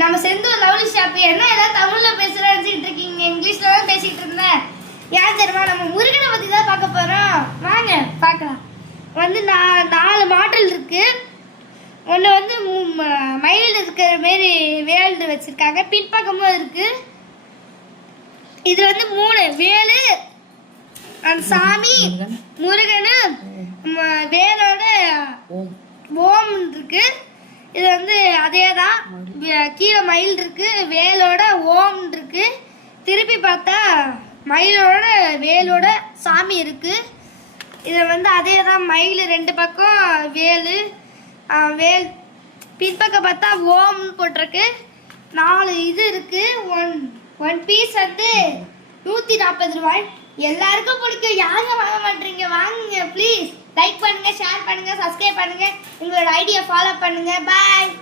நம்ம Senthur lovely shop என்ன ஏதாவது தமிழ்ல பேசுறேன்னு இருக்கீங்க, இங்கிலீஷ்ல தான் பேசிட்டு இருந்தேன். ஏன் தெரியுமா, நம்ம முருகனை பத்தி தான் பார்க்க போறோம். வாங்க பார்க்கலாம். வந்து 4 மாடல் இருக்கு. ஒன்று வந்து மயில் இருக்கிற மாரி வேல் வச்சிருக்காங்க, பின்பக்கமும் இருக்கு. இது வந்து 3 வேலு, அந்த சாமி முருகனு வேலோட ஓம் இருக்கு. இது வந்து அதே தான், கீழே மயில் இருக்கு, வேலோட ஓம் இருக்கு. திருப்பி பார்த்தா மயிலோட வேலோட சாமி இருக்கு. இது வந்து அதே தான், மயில் 2 பக்கம் வேலு வேல், பின்பக்கம் பார்த்தா ஓம்னு போட்டிருக்கு. 4 இது இருக்கு. ஒன் பீஸ் வந்து 140 ரூபாய். எல்லாருக்கும் பிடிக்கும், யாரும் வாங்க மாட்டீங்க, வாங்குங்க ப்ளீஸ். லைக் பண்ணுங்க, ஷேர் பண்ணுங்க, சப்ஸ்கிரைப் பண்ணுங்க, உங்களோட ஐடியா ஃபாலோ பண்ணுங்க. பாய்.